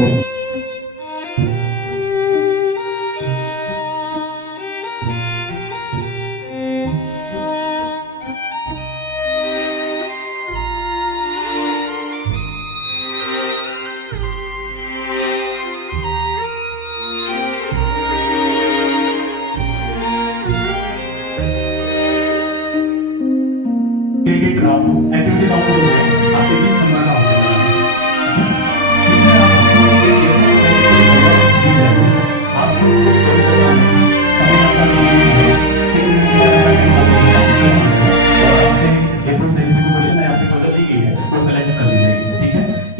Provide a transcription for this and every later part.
को। एक्टिविटी आपको आपके 20 नंबर का होगा इसमें आपको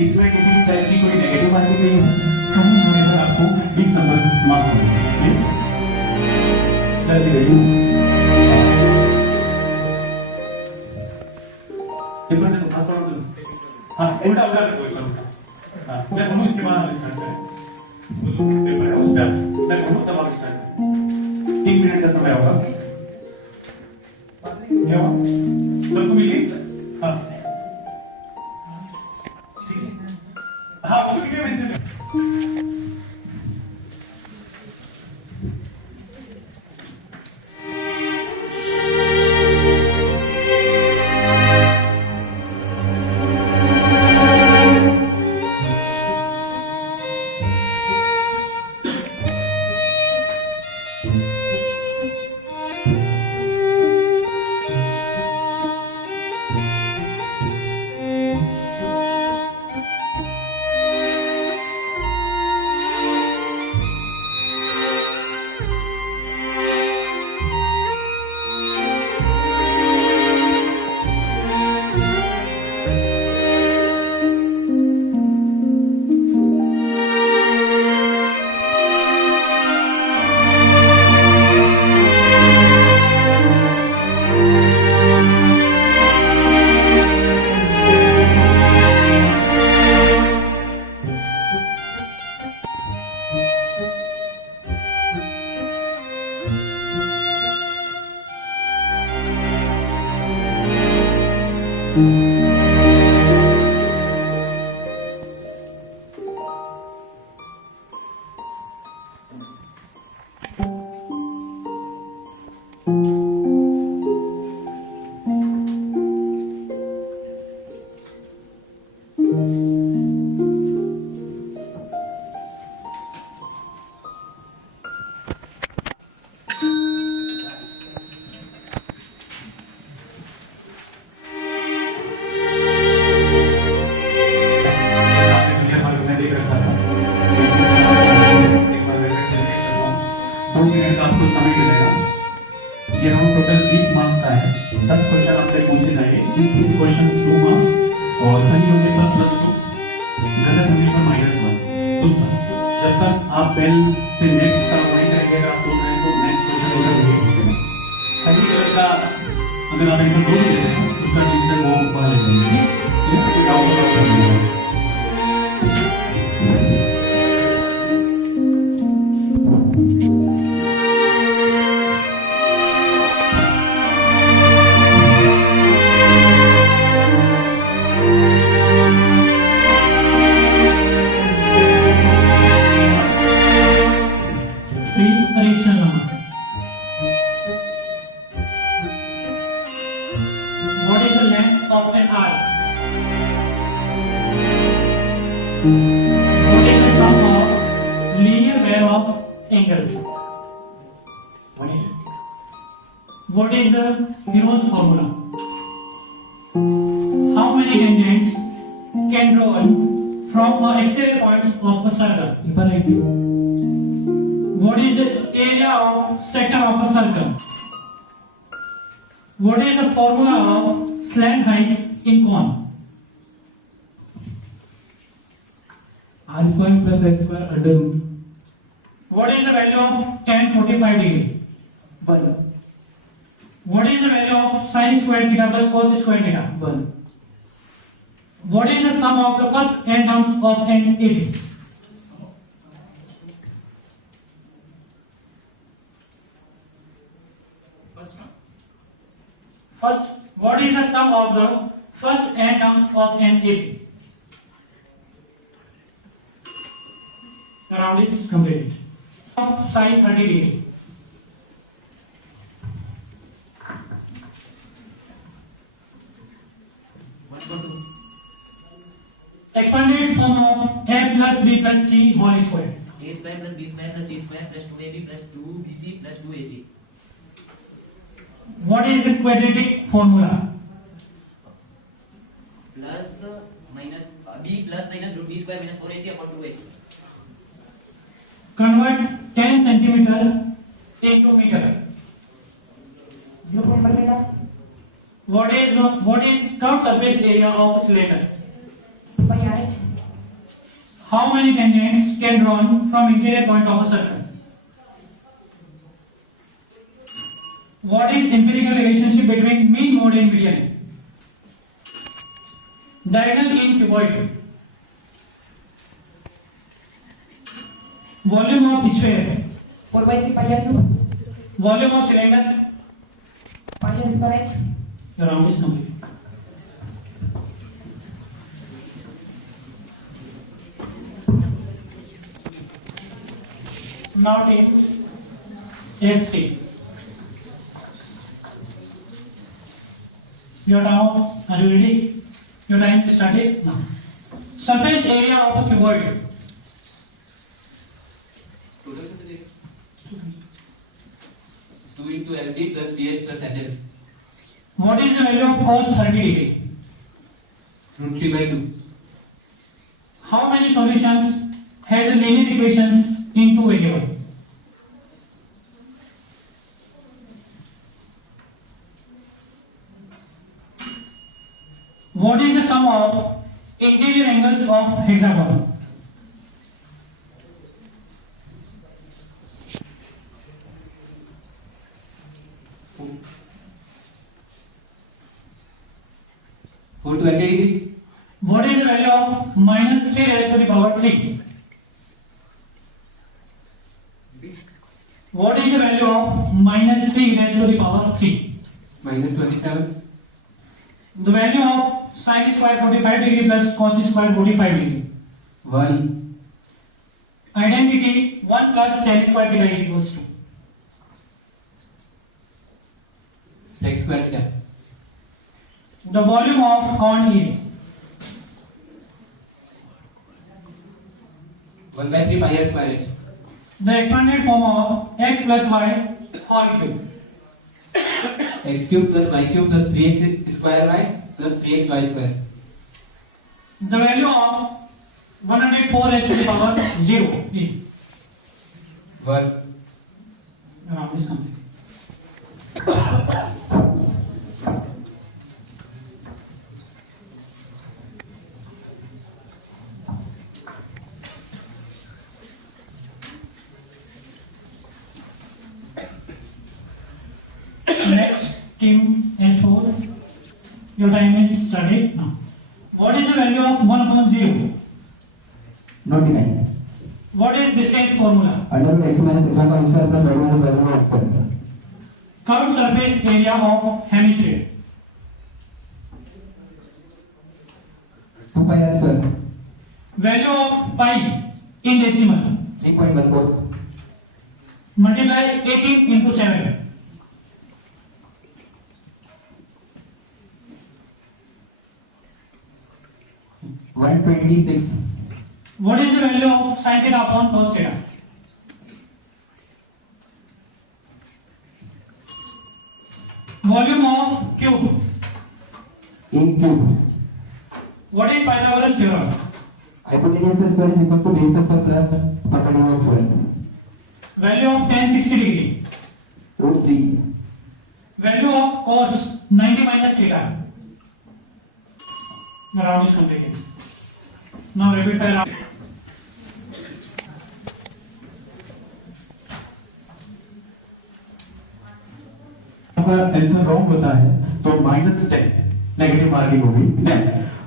इसमें किसी भी टाइप की कोई नेगेटिव मार्किंग नहीं है, सही होने पर आपको 20 नंबर मार्क्स मिलेंगे। हाँ उल्टा उल्टा रखो एक बार उल्टा। हाँ मैं बोलूँ इसके बाद हम स्टार्ट करें। पेपर है उस पर मैं बोलूँ तब आप स्टार्ट करें। 3 मिनट का समय होगा। क्या हुआ? सबको मिली? हाँ हाँ वो भी मेंशन है। आपको समय मिलेगा। ये हम टोटल 20 मार्क्स का है। 10 क्वेश्चन आपसे पूछे जाएंगे। जिन 20 क्वेश्चन 2 मार्क्स और सही होने पर +2, गलत होने पर -1। तो जब तक आप बेल से नेक्स्ट का वही करेंगे, आप सोच रहे हैं तो नेक्स्ट क्वेश्चन लेकर भेज देना। सही गलत का अगर आप आंसर 2 भी देते हैं उसका डिसीजन वो ले लेंगे। ये कोई डाउट नहीं है। What is the length of an arc? What is the sum of linear pair of angles? What is the Hero's formula? How many tangents can roll from the exterior points of a circle? Infinity. What is the area of sector of a circle? What is the formula of slant height in cone? R² plus S² under root. What is the value of tan 45 degree? 1. What is the value of sin square theta plus cos square theta? 1. What is the sum of the first n terms of an AP? First, what is the sum of the first n terms of an AP? The round is completed. Sine 30 degree. Expanded form of a plus b plus c whole square. a square plus b square plus c square plus 2ab plus 2bc plus 2ac. What is the quadratic formula? Plus minus b plus minus root b square minus 4ac upon 2a. Convert 10 centimeter into meter. 0.1 meter. What is curved surface area of cylinder? 2 pi RH. How many tangents can drawn from interior point of a circle? What is empirical relationship between mean mode and median? Diagonal in cuboid. Volume of sphere. 4 by 3 pi r cube. Volume of cylinder. Pi r square h. The round is complete. Now take S3. Your now, are you ready? Your time started now. Surface area of a cuboid. Total surface area 2 into LD plus BH plus HL. What is the value of cos 30 degree? Root 3 by 2. How many solutions has a linear equations in two variables? What is the sum of interior angles of hexagon? Four to 90 degree. What is the value of minus 3 raised to the power 3? What is the value of minus 3 raised to the power 3? Minus 27. The value of sin square 45 degree plus cos square 45 degree. 1. Identity 1 plus tan square theta is equals to. Sec square theta. The volume of cone is 1 by 3 pi r square h. the expanded form of x plus y whole cube. X cube plus y cube plus 3x square y plus 3xy square. The value of 104 raised to the power 0 is. 1. Round is complete. Next, team S4. Your time is started now. What is the value of 1 upon 0? Not defined. What is distance formula? Under root x minus x1 का square plus y minus y का square. Curved surface area of hemisphere. 2 pi r square. Value of pi in decimal. 3.14. Multiply 18 into 7. 126. What is the value of sin theta upon cos theta? Volume of cube. A cube. What is Pythagoras theorem? Hypotenuse square is equals to base square plus perpendicular square. Value of tan 60 degree. Root 3. Value of cos 90 minus theta. The round is completed. Now repeat the round. अगर answer wrong होता है तो -10 negative marking होगी। Then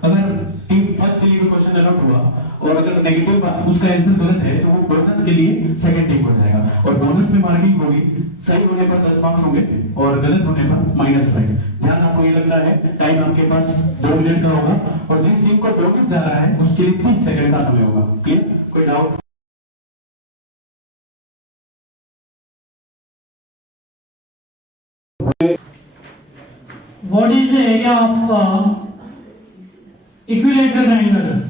अगर team first के लिए कोई question allot हुआ और अगर नेगेटिव उसका आंसर गलत है तो वो बोनस के लिए सेकंड टीम हो जाएगा और बोनस में मार्किंग होगी। सही होने पर 10 मार्क्स होंगे और गलत होने पर -5। ध्यान आपको ये लगता है टाइम आपके पास 2 मिनट का होगा और जिस टीम को बोनस जा रहा है उसके लिए 30 सेकंड का समय होगा। क्लियर? कोई doubt? What is the area of equilateral triangle?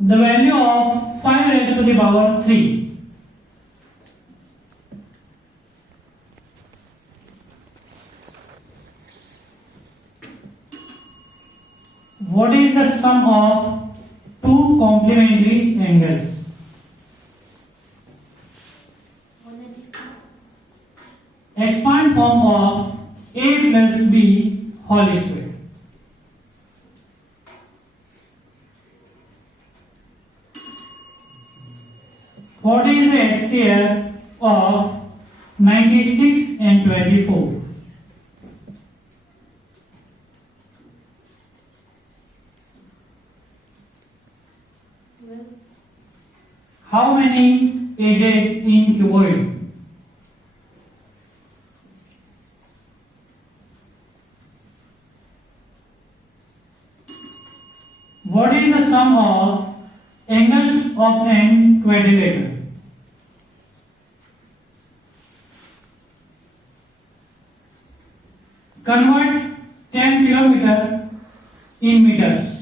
The value of 5 raised to the power 3. What is the sum of two complementary angles? Expand form of a plus b whole square. What is the HCF of 96 and 24? How many edges in cuboid? What is the sum of angles of an quadrilateral? Convert 10 kilometer in meters.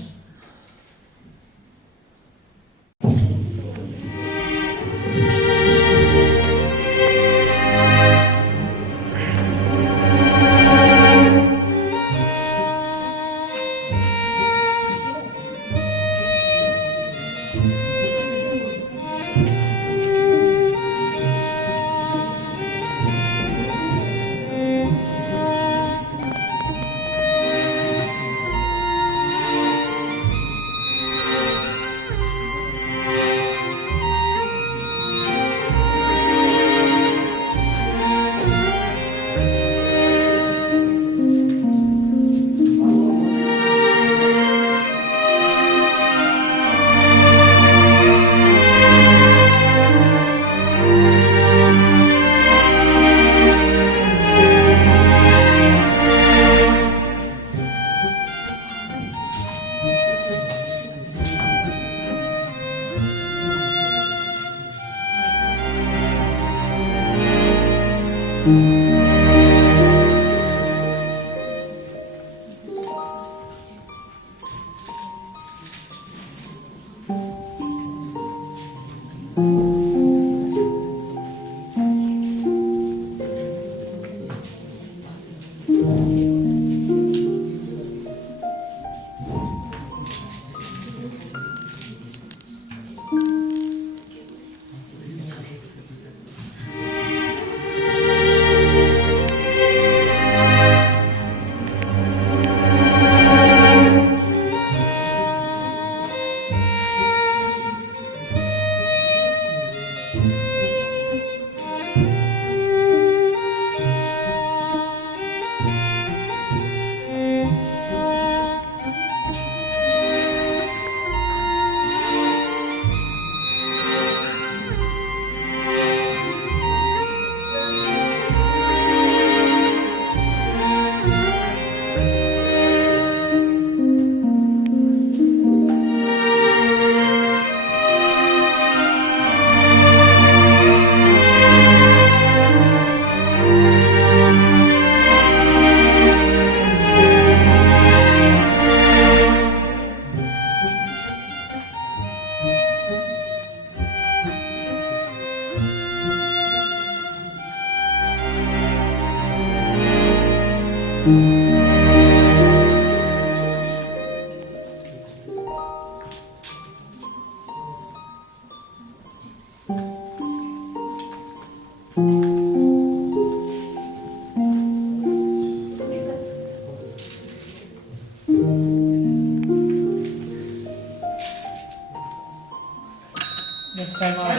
stand up.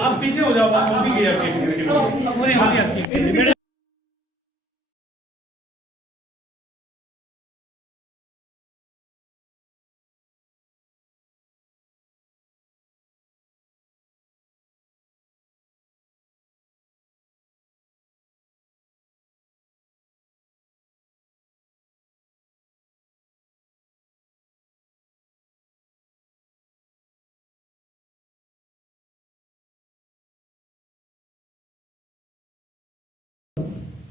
आप पीछे हो जाओ, आप भी गए आपके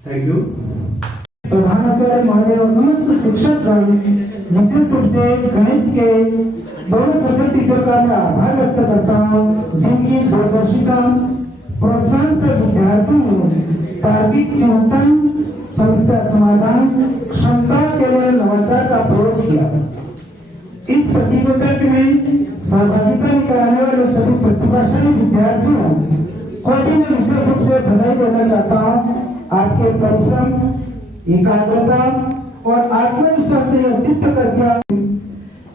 thank you. प्रधानाचार्य महोदय और समस्त शिक्षकगण, विशेष रूप से गणित के दोनों सब्जेक्ट टीचर का मैं आभार व्यक्त करता हूँ, जिनकी दूरदर्शिता प्रोत्साहन से विद्यार्थियों में तार्किक चिंतन, समस्या समाधान क्षमता के लिए नवाचार का प्रयोग किया। इस प्रतियोगिता में सहभागिता निकालने वाले सभी प्रतिभाशाली विद्यार्थियों को भी मैं विशेष रूप से बधाई देना चाहता हूँ। आपके परिश्रम, एकाग्रता और आत्मविश्वास ने यह सिद्ध कर दिया।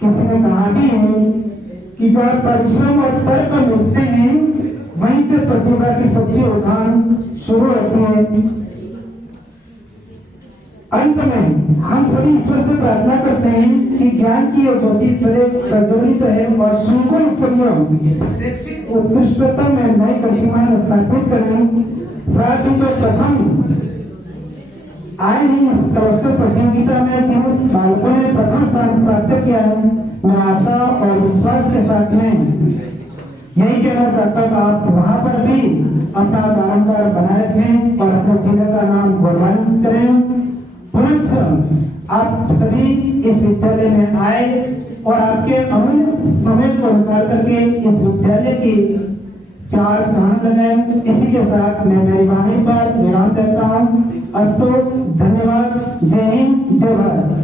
किसी ने कहा भी है कि जब परिश्रम और तर्क मिलते हैं, वहीं से प्रतिभा की सच्ची उठान शुरू होती है। अंत में हम सभी ईश्वर से प्रार्थना करते हैं कि ज्ञान की यह ज्योति सदैव प्रज्वलित रहे और शुल्कों स्तरों शैक्षिक उत्कृष्टता में नए कीर्तिमान स्थापित करें। साथ ही तो प्रथम आए हैं इस क्लस्टर प्रतियोगिता में जिन बालकों ने प्रथम स्थान प्राप्त किया है, मैं आशा और विश्वास के साथ में यही कहना चाहता हूँ कि आप वहाँ पर भी अपना दारोमदार बनाए रखें और अपने जिले का नाम गौरवान्वित करें। पुनः आप सभी इस विद्यालय में आए और आपके अमूल्य समय को निकाल करके इस विद्यालय की चार चांद लगाए। इसी के साथ मैं मेरी वाणी पर विराम देता हूँ। अस्तु, धन्यवाद, जय हिंद, जय भारत।